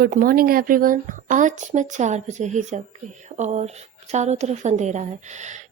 Good morning everyone. आज मैं 4 बजे ही जग गई और चारों तरफ अंधेरा है।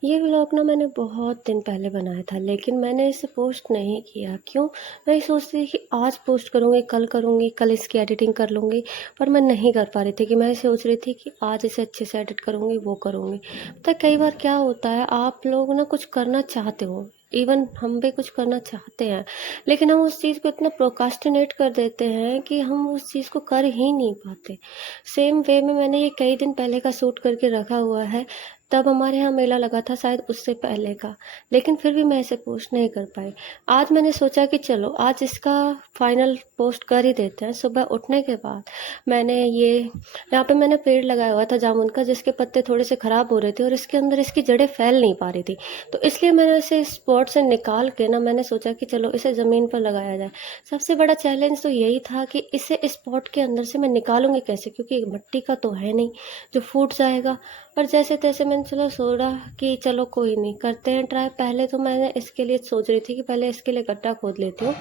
ये व्लॉग ना मैंने बहुत दिन पहले बनाया था, लेकिन मैंने इसे पोस्ट नहीं किया। क्यों? मैं ये सोचती थी कि आज पोस्ट करूँगी, कल इसकी एडिटिंग कर लूँगी, पर मैं नहीं कर पा रही थी। कि मैं सोच रही थी कि आज इसे अच्छे से एडिट करूँगी, वो करूँगी। पता है कई बार क्या होता है, आप लोग ना कुछ करना चाहते हो, इवन हम भी कुछ करना चाहते हैं, लेकिन हम उस चीज़ को इतना प्रोक्रास्टिनेट कर देते हैं कि हम उस चीज़ को कर ही नहीं पाते। सेम वे में मैंने ये कई दिन पहले का शूट करके रखा हुआ है। तब हमारे यहाँ मेला लगा था, शायद उससे पहले का, लेकिन फिर भी मैं इसे पोस्ट नहीं कर पाई। आज मैंने सोचा कि चलो आज इसका फाइनल पोस्ट कर ही देते हैं। सुबह उठने के बाद मैंने यहाँ पे मैंने पेड़ लगाया हुआ था जामुन का, जिसके पत्ते थोड़े से ख़राब हो रहे थे और इसके अंदर इसकी जड़ें फैल नहीं पा रही थी। तो इसलिए मैंने इसे इस पॉट से निकाल के ना मैंने सोचा कि चलो इसे ज़मीन पर लगाया जाए। सबसे बड़ा चैलेंज तो यही था कि इसे इस पॉट के अंदर से मैं निकालूंगी कैसे, क्योंकि मिट्टी का तो है नहीं जो फूट जाएगा। पर जैसे तैसे मैंने चलो सोचा कि चलो कोई नहीं, करते हैं ट्राई। पहले तो मैंने इसके लिए सोच रही थी कि पहले इसके लिए गड्ढा खोद लेती हूँ,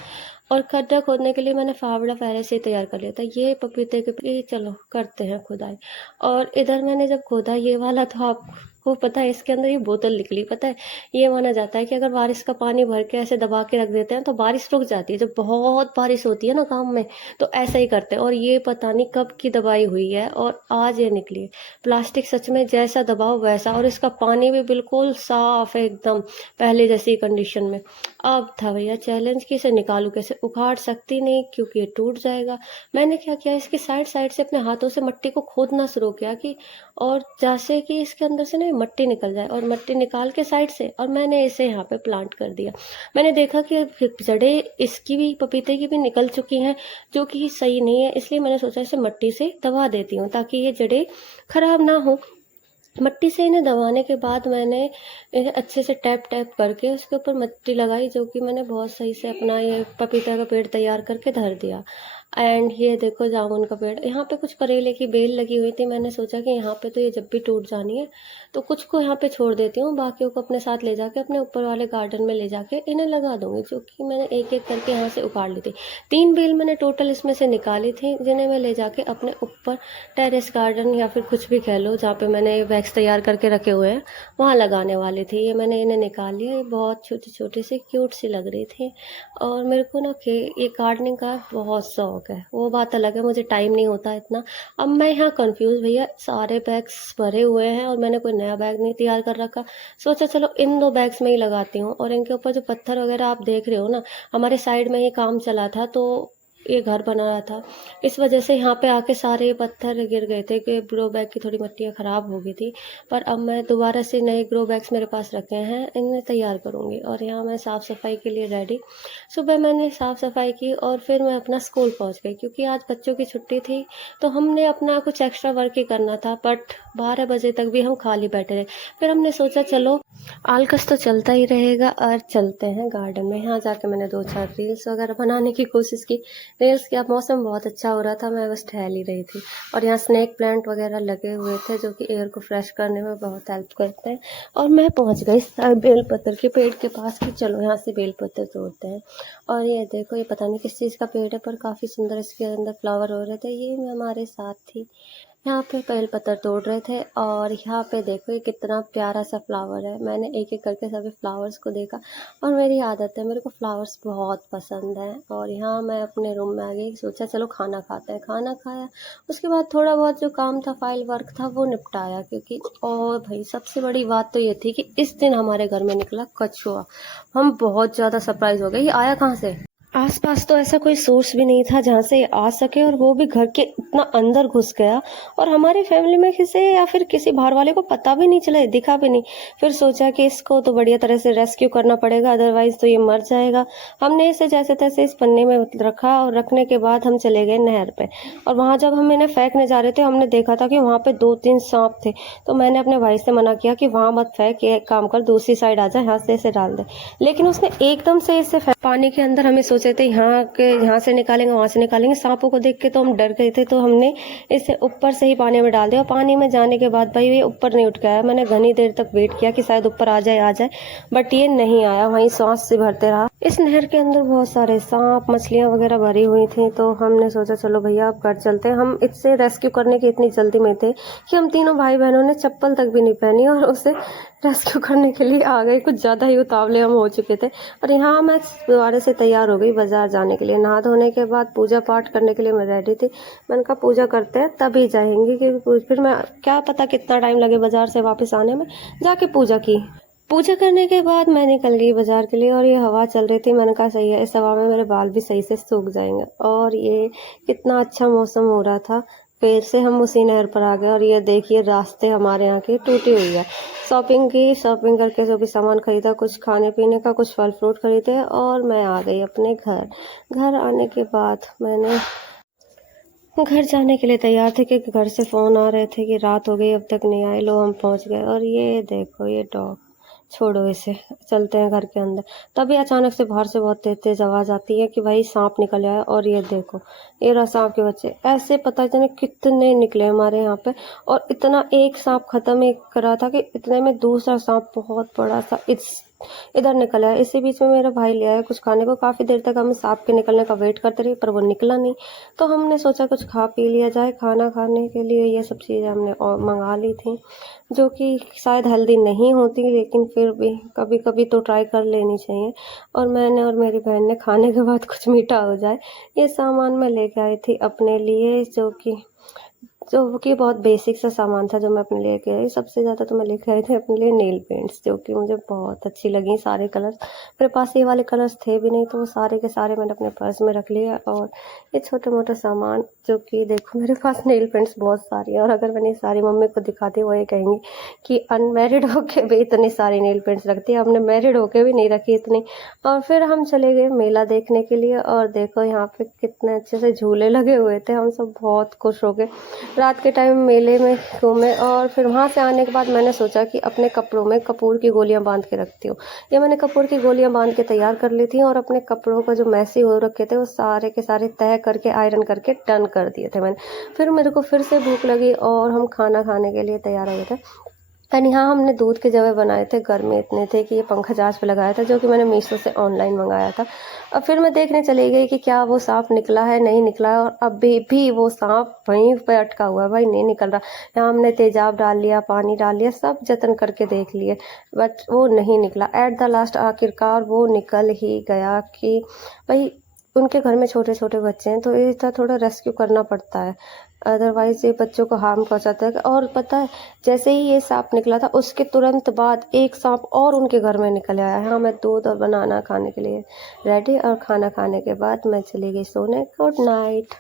और गड्ढा खोदने के लिए मैंने फावड़ा पहले से ही तैयार कर लिया था। ये पपीते के चलो करते हैं खुदाई। और इधर मैंने जब खोदा ये वाला, तो आपको पता है इसके अंदर ये बोतल निकली। पता है, ये माना जाता है कि अगर बारिश का पानी भर के ऐसे दबा के रख देते हैं तो बारिश रुक जाती है। जब बहुत बारिश होती है ना गाँव में, तो ऐसा ही करते हैं। और ये पता नहीं कब की दबाई हुई है और आज ये निकली है। प्लास्टिक सच में जैसा दबाओ वैसा, और इसका पानी भी बिल्कुल साफ है एकदम, पहले जैसी कंडीशन में। अब था भैया चैलेंज कि इसे निकालूं कैसे। उखाड़ सकती नहीं क्योंकि ये टूट जाएगा। मैंने क्या किया, इसकी साइड साइड से अपने हाथों से मिट्टी को खोदना शुरू किया, कि और जैसे कि इसके अंदर से ना मिट्टी निकल जाए, और मिट्टी निकाल के साइड से, और मैंने इसे यहाँ पे प्लांट कर दिया। मैंने देखा कि जड़ें इसकी भी, पपीते की भी निकल चुकी हैं, जो कि सही नहीं है। इसलिए मैंने सोचा इसे मिट्टी से दबा देती हूँ ताकि ये जड़ें खराब ना हो। मिट्टी से इन्हें दबाने के बाद मैंने इन्हें अच्छे से टैप टैप करके उसके ऊपर मिट्टी लगाई, जो कि मैंने बहुत सही से अपना ये पपीता का पेड़ तैयार करके धर दिया। एंड ये देखो जामुन का पेड़। यहाँ पे कुछ करेले की बेल लगी हुई थी। मैंने सोचा कि यहाँ पे तो ये जब भी टूट जानी है, तो कुछ को यहाँ पे छोड़ देती हूँ, बाकियों को अपने साथ ले जाके अपने ऊपर वाले गार्डन में ले जाके इन्हें लगा दूंगी, जो कि मैंने एक एक करके यहाँ से उखाड़ ली थी। 3 बेल मैंने टोटल इसमें से निकाली थी, जिन्हें मैं ले जाके अपने ऊपर टेरेस गार्डन या फिर कुछ भी कह लो, जहाँ पे मैंने वैक्स तैयार करके रखे हुए हैं, वहाँ लगाने वाली थी। ये मैंने इन्हें निकाल लिया। ये बहुत छोटी छोटी सी क्यूट सी लग रही थी। और मेरे को ना ये गार्डनिंग का बहुत शौक है। वो बात अलग है, मुझे टाइम नहीं होता इतना। अब मैं यहाँ कंफ्यूज भैया, सारे बैग्स भरे हुए हैं और मैंने कोई नया बैग नहीं तैयार कर रखा। सोचा चलो इन 2 बैग्स में ही लगाती हूँ। और इनके ऊपर जो पत्थर वगैरह आप देख रहे हो ना, हमारे साइड में ही काम चला था, तो ये घर बना रहा था, इस वजह से यहाँ पे आके सारे पत्थर गिर गए थे कि ग्रो बैग की थोड़ी मिट्टियाँ ख़राब हो गई थी। पर अब मैं दोबारा से नए ग्रो बैग्स मेरे पास रखे हैं, इन्हें तैयार करूँगी। और यहाँ मैं साफ़ सफाई के लिए रेडी। सुबह मैंने साफ़ सफाई की और फिर मैं अपना स्कूल पहुँच गई, क्योंकि आज बच्चों की छुट्टी थी, तो हमने अपना कुछ एक्स्ट्रा वर्क ही करना था। बट 12 बजे तक भी हम खाली बैठे रहे। फिर हमने सोचा चलो आलकस तो चलता ही रहेगा, और चलते हैं गार्डन में। यहाँ जाके मैंने 2-4 रील्स वगैरह बनाने की कोशिश की। रील्स क्या, मौसम बहुत अच्छा हो रहा था, मैं बस टहल ही रही थी। और यहाँ स्नेक प्लांट वगैरह लगे हुए थे, जो कि एयर को फ्रेश करने में बहुत हेल्प करते हैं। और मैं पहुँच गई बेलपत्र के पेड़ के पास कि चलो यहाँ से बेलपत्र तोड़ते हैं। और ये देखो, ये पता नहीं किस चीज़ का पेड़ है, पर काफ़ी सुंदर इसके अंदर फ्लावर हो रहे थे। ये मैं हमारे साथ थी, यहाँ पे बेलपत्र तोड़ रहे थे। और यहाँ पे देखो ये कितना प्यारा सा फ्लावर है। मैंने एक एक करके सभी फ्लावर्स को देखा, और मेरी आदत है, मेरे को फ्लावर्स बहुत पसंद है। और यहाँ मैं अपने रूम में आ गई, सोचा चलो खाना खाते हैं। खाना खाया, उसके बाद थोड़ा बहुत जो काम था, फाइल वर्क था, वो निपटाया। क्योंकि और भाई सबसे बड़ी बात तो ये थी कि इस दिन हमारे घर में निकला कछुआ। हम बहुत ज़्यादा सरप्राइज हो गए, ये आया कहाँ से। आसपास तो ऐसा कोई सोर्स भी नहीं था जहाँ से आ सके, और वो भी घर के इतना अंदर घुस गया, और हमारी फैमिली में किसी या फिर किसी बाहर वाले को पता भी नहीं चला, दिखा भी नहीं। फिर सोचा कि इसको तो बढ़िया तरह से रेस्क्यू करना पड़ेगा, अदरवाइज तो ये मर जाएगा। हमने इसे जैसे तैसे इस पन्ने में रखा, और रखने के बाद हम चले गए नहर पे। और वहाँ जब हम इन्हें फेंकने जा रहे थे, हमने देखा था कि वहाँ पे 2-3 सांप थे। तो मैंने अपने भाई से मना किया कि वहाँ मत फेंक, एक काम कर दूसरी साइड आ जा, यहाँ से इसे डाल दे। लेकिन उसने एकदम से इसे पानी के अंदर, हमें सोचे थे यहाँ से निकालेंगे, वहां से निकालेंगे। सांपों को देख के तो हम डर गए थे, तो हमने इसे ऊपर से ही पानी में डाल दिया। पानी में जाने के बाद भाई ये ऊपर नहीं उठ के आया। मैंने घनी देर तक वेट किया कि शायद ऊपर आ जाए, बट ये नहीं आया, वहीं सांस से भरते रहा। इस नहर के अंदर बहुत सारे सांप मछलियाँ वगैरह भरी हुई थी, तो हमने सोचा चलो भैया अब घर चलते हैं। हम इससे रेस्क्यू करने की इतनी जल्दी में थे कि हम तीनों भाई बहनों ने चप्पल तक भी नहीं पहनी और उसे रेस्क्यू करने के लिए आ गए। कुछ ज़्यादा ही उतावले हम हो चुके थे। और यहाँ मैं दोबारा से तैयार हो गई बाज़ार जाने के लिए। नहा धोने के बाद पूजा पाठ करने के लिए मैं रेडी थी। मैंने कहा पूजा करते हैं तभी जाएंगे, कि फिर मैं क्या पता कितना टाइम लगे बाज़ार से वापस आने में। जाके पूजा की। पूजा करने के बाद मैं निकल गई बाज़ार के लिए और ये हवा चल रही थी। मैंने कहा सही है, इस हवा में मेरे बाल भी सही से सूख जाएंगे। और ये कितना अच्छा मौसम हो रहा था। फिर से हम उसी नहर पर आ गए और ये देखिए रास्ते हमारे यहाँ की टूटी हुई है। शॉपिंग करके जो भी सामान खरीदा, कुछ खाने पीने का, कुछ फल फ्रूट खरीदे और मैं आ गई अपने घर। घर आने के बाद मैंने घर जाने के लिए तैयार थे कि घर से फ़ोन आ रहे थे कि रात हो गई अब तक नहीं आए। लो हम पहुंच गए। और ये देखो ये डॉग, छोड़ो इसे, चलते हैं घर के अंदर। तभी अचानक से बाहर से बहुत तेज तेज आवाज़ आती है कि भाई सांप निकल आया। और ये देखो ये रहा सांप के बच्चे। ऐसे पता चले कितने निकले हमारे यहाँ पे। और इतना एक सांप ख़त्म एक करा था कि इतने में दूसरा सांप बहुत बड़ा सा इधर निकला है। इसी बीच में मेरा भाई ले आया कुछ खाने को। काफ़ी देर तक हम सांप के निकलने का वेट करते रहे पर वो निकला नहीं। तो हमने सोचा कुछ खा पी लिया जाए। खाना खाने के लिए ये सब चीज़ें हमने और मंगा ली थी, जो कि शायद हेल्दी नहीं होती, लेकिन फिर भी कभी कभी तो ट्राई कर लेनी चाहिए। और मैंने और मेरी बहन ने खाने के बाद कुछ मीठा हो जाए ये सामान मैं लेके आई थी अपने लिए, जो कि बहुत बेसिक सा सामान था जो मैं अपने लेके आई। सबसे ज़्यादा तो मैं लेके आई थी अपने लिए नेल पेंट्स, जो कि मुझे बहुत अच्छी लगी। सारे कलर्स मेरे पास ये वाले कलर्स थे भी नहीं, तो वो सारे के सारे मैंने अपने पर्स में रख लिए। और ये छोटे मोटे सामान, जो कि देखो मेरे पास नेल पेंट्स बहुत सारी हैं। और अगर मैंने सारी मम्मी को दिखाती वो ये कहेंगी कि अनमैरिड होके भी इतनी सारी नेल पेंट्स रखती है, हमने मैरिड होके भी नहीं रखी इतनी। और फिर हम चले गए मेला देखने के लिए। और देखो यहाँ पे कितने अच्छे से झूले लगे हुए थे। हम सब बहुत खुश हो गए। रात के टाइम मेले में घूमे। और फिर वहाँ से आने के बाद मैंने सोचा कि अपने कपड़ों में कपूर की गोलियां बांध के रखती हूँ। ये मैंने कपूर की गोलियां बांध के तैयार कर ली थी। और अपने कपड़ों का जो मैसी हो रखे थे वो सारे के सारे तह करके आयरन करके डन कर दिए थे मैंने। फिर मेरे को फिर से भूख लगी और हम खाना खाने के लिए तैयार हो गए थे। एंड यहाँ हमने दूध के जवे बनाए थे। गर्मी इतने थे कि ये पंखा जहाज पे लगाया था, जो कि मैंने मीशो से ऑनलाइन मंगाया था। अब फिर मैं देखने चली गई कि क्या वो सांप निकला है नहीं निकला है। और अभी भी वो सांप वहीं पे अटका हुआ है भाई, नहीं निकल रहा। यहाँ हमने तेजाब डाल लिया, पानी डाल लिया, सब जतन करके देख लिए, बट वो नहीं निकला। एट द लास्ट आखिरकार वो निकल ही गया। कि भाई उनके घर में छोटे छोटे बच्चे हैं, तो इसका थोड़ा रेस्क्यू करना पड़ता है, अदरवाइज ये बच्चों को हार्म पहुंचाता है। और पता है जैसे ही ये सांप निकला था उसके तुरंत बाद एक सांप और उनके घर में निकल आया। हाँ, मैं दूध और बनाना खाने के लिए रेडी। और खाना खाने के बाद मैं चली गई सोने। Good night.